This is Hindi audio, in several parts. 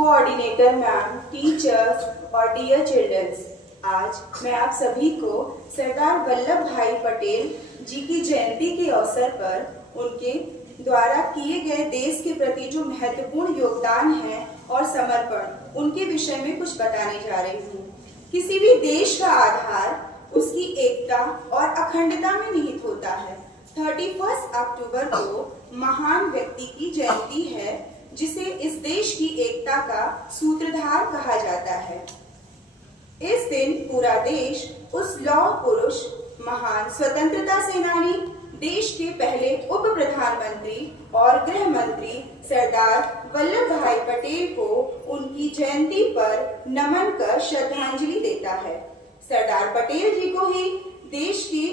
कोऑर्डिनेटर मैम, टीचर्स और डियर चिल्ड्रंस, आज मैं आप सभी को सरदार वल्लभ भाई पटेल जी की जयंती के अवसर पर उनके द्वारा किए गए देश के प्रति जो महत्वपूर्ण योगदान है और समर्पण उनके विषय में कुछ बताने जा रही हूँ। किसी भी देश का आधार उसकी एकता और अखंडता में निहित होता है। 31 अक्टूबर को महान व्यक्ति की जयंती है जिसे इस देश की एकता का सूत्रधार कहा जाता है। इस दिन पूरा देश उस लौह पुरुष, महान स्वतंत्रता सेनानी, देश के पहले उप प्रधानमंत्री और गृह मंत्री सरदार वल्लभ भाई पटेल को उनकी जयंती पर नमन कर श्रद्धांजलि देता है। सरदार पटेल जी को ही देश की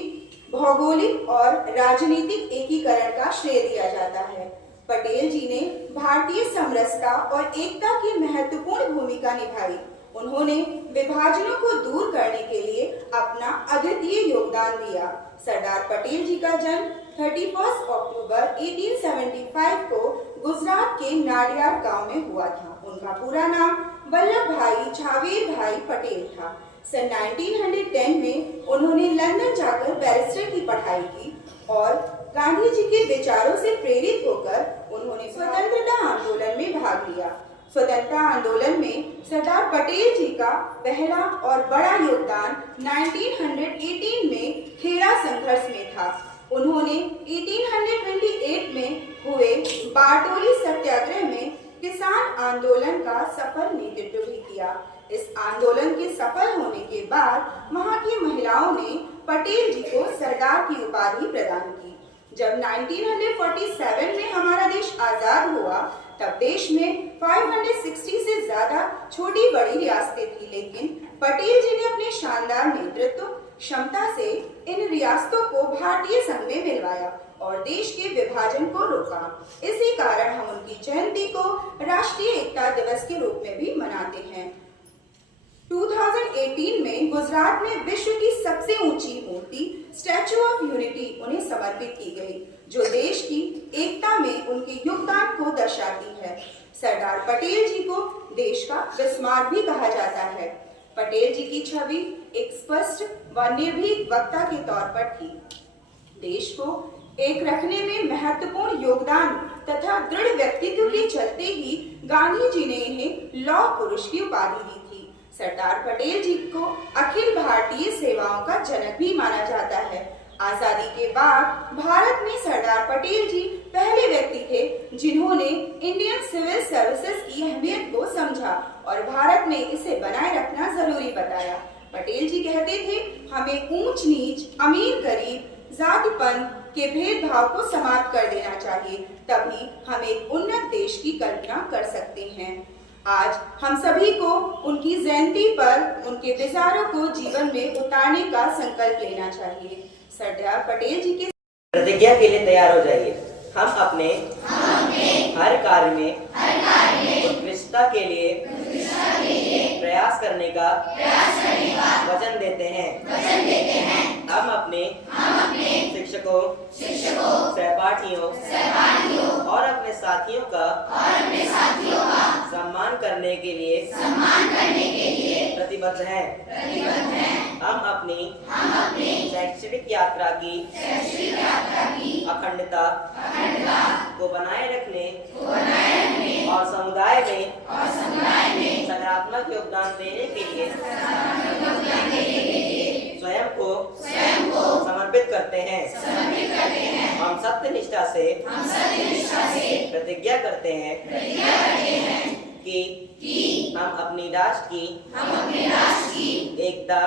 भौगोलिक और राजनीतिक एकीकरण का श्रेय दिया जाता है। पटेल जी ने भारतीय समरसता और एकता की महत्वपूर्ण भूमिका निभाई। उन्होंने विभाजनों को दूर करने के लिए अपना अद्वितीय योगदान दिया। सरदार पटेल जी का जन्म 31 अक्टूबर 1875 को गुजरात के नाडियाड गांव में हुआ था। उनका पूरा नाम वल्लभ भाई झावेर भाई पटेल था। सन 1910 में उन्होंने लंदन जाकर बैरिस्टर की पढ़ाई की और गांधी जी के विचारों से प्रेरित होकर उन्होंने स्वतंत्रता आंदोलन में भाग लिया। स्वतंत्रता आंदोलन में सरदार पटेल जी का पहला और बड़ा योगदान 1918 में खेड़ा संघर्ष में था। उन्होंने 1828 में हुए बारडोली सत्याग्रह में किसान आंदोलन का सफल नेतृत्व भी किया। इस आंदोलन के सफल होने के बाद वहां की महिलाओं ने पटेल जी को सरदार की उपाधि प्रदान की। जब 1947 में हमारा देश आजाद हुआ तब देश में 560 से ज्यादा छोटी बड़ी रियासतें थी, लेकिन पटेल जी ने अपने शानदार नेतृत्व क्षमता से इन रियासतों को भारतीय संघ में मिलवाया और देश के विभाजन को रोका। इसी कारण हम उनकी जयंती को राष्ट्रीय एकता दिवस के रूप में भी मनाते हैं। 2018 में गुजरात में विश्व की सबसे ऊंची मूर्ति स्टैच्यू ऑफ यूनिटी उन्हें समर्पित की गई, जो देश की एकता में उनके योगदान को दर्शाती है। सरदार पटेल जी को देश का बिस्मार्क भी कहा जाता है। पटेल जी की छवि एक स्पष्ट व निर्भीक वक्ता के तौर पर थी। देश को एक रखने में महत्वपूर्ण योगदान तथा दृढ़ व्यक्तित्व के चलते ही गांधी जी ने इन्हें लौह पुरुष की उपाधि दी थी। सरदार पटेल जी को अखिल भारतीय सेवाओं का जनक भी माना जाता है। आजादी के बाद भारत में सरदार पटेल जी पहले व्यक्ति थे जिन्होंने इंडियन सिविल सर्विसेज की अहमियत को समझा और भारत में इसे बनाए रखना जरूरी बताया। पटेल जी कहते थे, हमें ऊंच नीच, अमीर गरीब, जाति पंथ के भेदभाव को समाप्त कर देना चाहिए, तभी हम एक उन्नत देश की कल्पना कर सकते हैं। आज हम सभी को उनकी जयंती पर उनके विचारों को जीवन में उतारने का संकल्प लेना चाहिए। सरदार पटेल जी के प्रतिज्ञा के लिए तैयार हो जाइए। हम अपने हर कार्य में उत्कृष्टता के लिए प्रयास करने का वचन देते हैं। हम अपने शिक्षकों, सहपाठियों और अपने साथियों का सम्मान करने के लिए प्रतिबद्ध हैं। हम अपनी शैक्षणिक यात्रा की अखंडता को बनाए रखने और समुदाय में सकारात्मक योगदान देने के लिए स्वयं को समर्पित करते हैं। हम सत्यनिष्ठा से प्रतिज्ञा करते हैं कि हम अपनी राष्ट्र की एकता,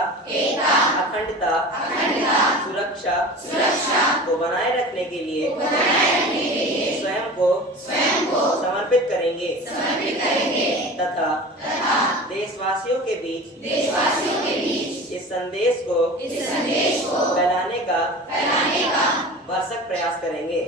अखंडता, सुरक्षा को बनाए रखने के लिए स्वयं को समर्पित करेंगे तथा देशवासियों के बीच इस संदेश को फैलाने का भरसक प्रयास करेंगे।